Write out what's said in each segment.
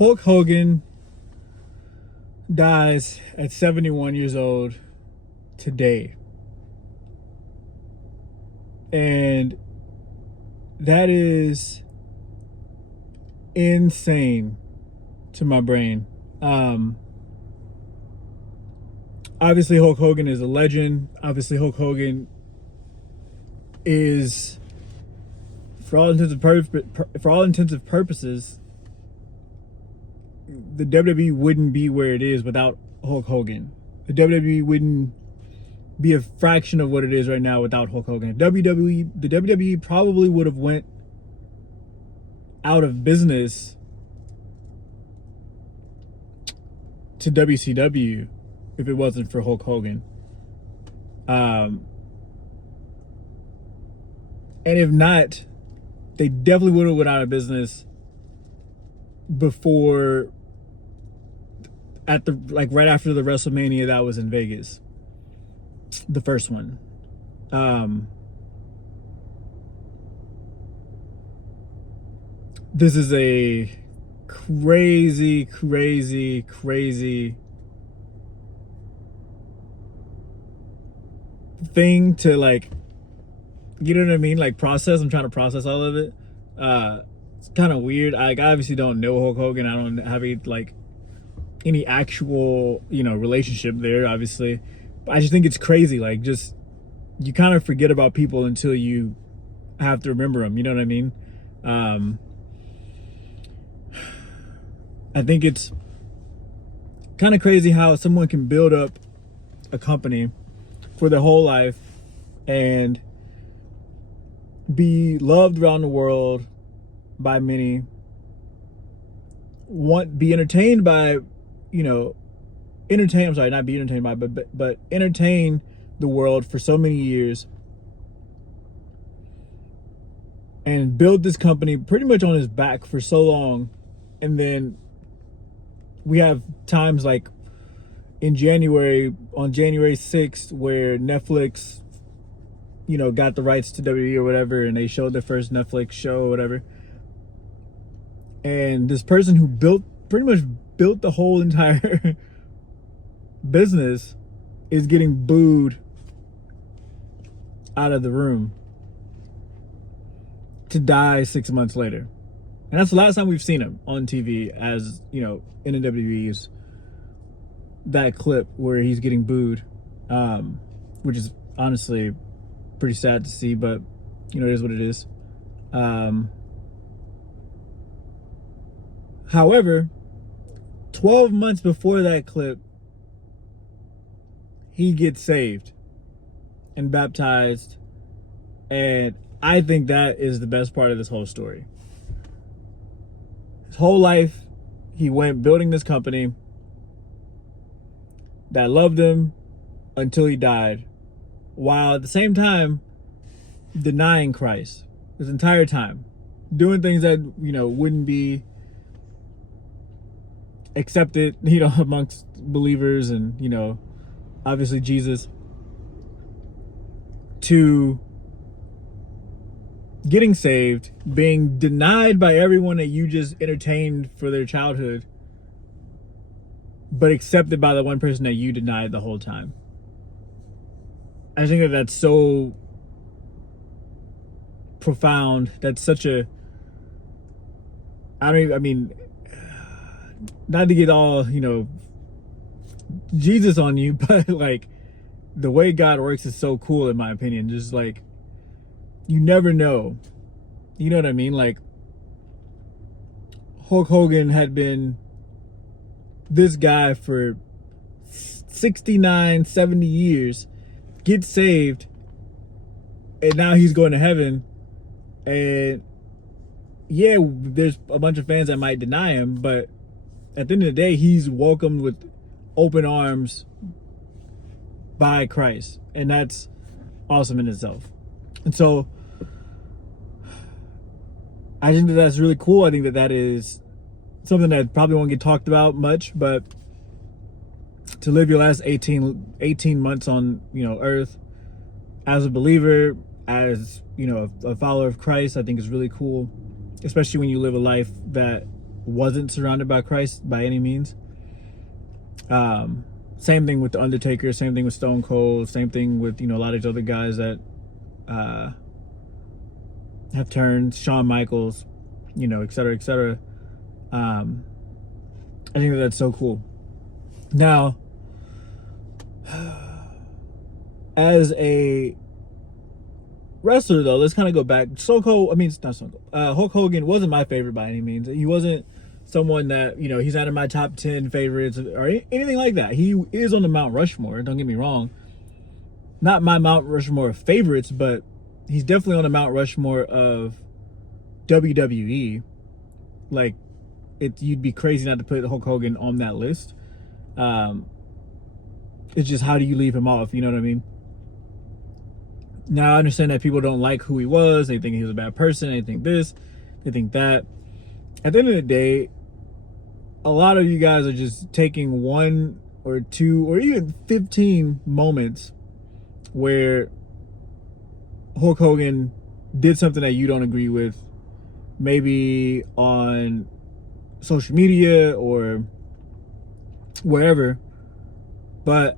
Hulk Hogan dies at 71 years old today. And that is insane to my brain. Obviously Hulk Hogan is a legend. Obviously Hulk Hogan is, for all intents and purposes, the WWE wouldn't be where it is without Hulk Hogan. The WWE wouldn't be a fraction of what it is right now without Hulk Hogan. The WWE probably would have went out of business to WCW if it wasn't for Hulk Hogan. And if not, they definitely would have went out of business before, right after the WrestleMania that was in Vegas, the first one. This is a crazy thing to, like, you know what I mean, like, process. I'm trying to process all of it. It's kind of weird. I obviously don't know Hulk Hogan. I don't have any actual, relationship there, obviously. But I just think it's crazy. Like, just, you kind of forget about people until you have to remember them. You know what I mean? I think it's kind of crazy how someone can build up a company for their whole life and be loved around the world by many, be entertained by, entertain the world for so many years, and build this company pretty much on his back for so long. And then we have times like on January 6th, where Netflix, got the rights to WWE or whatever, and they showed their first Netflix show or whatever. And this person who pretty much built the whole entire business is getting booed out of the room to die 6 months later. And that's the last time we've seen him on TV, as, in the WWE's, that clip where he's getting booed, which is honestly pretty sad to see, but, it is what it is. However, 12 months before that clip, he gets saved and baptized. And I think that is the best part of this whole story. His whole life, he went building this company that loved him until he died, while at the same time denying Christ this entire time, doing things that, wouldn't be accepted, amongst believers and, obviously Jesus, to getting saved, being denied by everyone that you just entertained for their childhood, but accepted by the one person that you denied the whole time. I think that that's so profound. That's such a, not to get all, Jesus on you, but like, the way God works is so cool, in my opinion. Just like, you never know. You know what I mean? Like, Hulk Hogan had been this guy for 69, 70 years, gets saved, and now he's going to heaven. And yeah, there's a bunch of fans that might deny him, but at the end of the day, he's welcomed with open arms by Christ. And that's awesome in itself. And so I think that that's really cool. I think that that is something that probably won't get talked about much, but to live your last 18 months on, earth as a believer, as, a follower of Christ, I think is really cool, especially when you live a life that wasn't surrounded by Christ by any means. Same thing with the Undertaker, same thing with Stone Cold, same thing with, you know, a lot of these other guys that have turned, Shawn Michaels, you know, et cetera, et cetera. I think that's so cool. Now, as a wrestler, though, let's kind of go back. Hulk Hogan wasn't my favorite by any means. He wasn't someone that, you know, he's not in my top 10 favorites or anything like that. He is on the Mount Rushmore, don't get me wrong. Not my Mount Rushmore of favorites, but he's definitely on the Mount Rushmore of WWE. Like, you'd be crazy not to put Hulk Hogan on that list. It's just, how do you leave him off? You know what I mean? Now, I understand that people don't like who he was. They think he was a bad person. They think this. They think that. At the end of the day, a lot of you guys are just taking 1 or 2 or even 15 moments where Hulk Hogan did something that you don't agree with, maybe on social media or wherever, but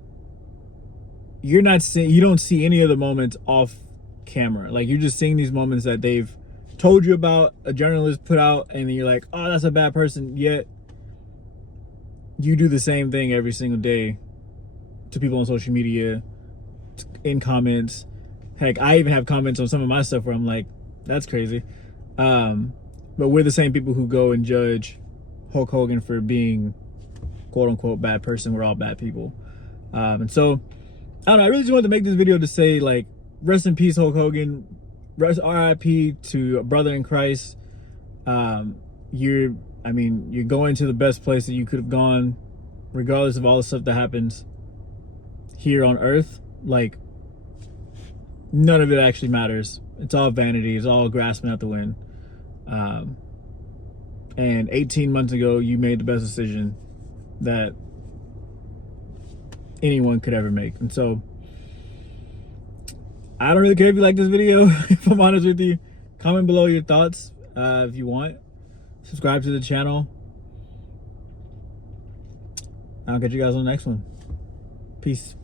you don't see any of the moments off camera. Like, you're just seeing these moments that they've told you about, a journalist put out, and then you're like, oh, that's a bad person. Yet you do the same thing every single day to people on social media, in comments. Heck, I even have comments on some of my stuff where I'm like, that's crazy. But we're the same people who go and judge Hulk Hogan for being quote unquote bad person. We're all bad people. And so, I don't know, I really just wanted to make this video to say, like, rest in peace, Hulk Hogan. R.I.P to a brother in Christ. You're going to the best place that you could have gone, regardless of all the stuff that happens here on earth. Like, none of it actually matters. It's all vanity. It's all grasping at the wind. And 18 months ago, you made the best decision that anyone could ever make. And so, I don't really care if you like this video. If I'm honest with you, comment below your thoughts if you want. Subscribe to the channel. I'll catch you guys on the next one. Peace.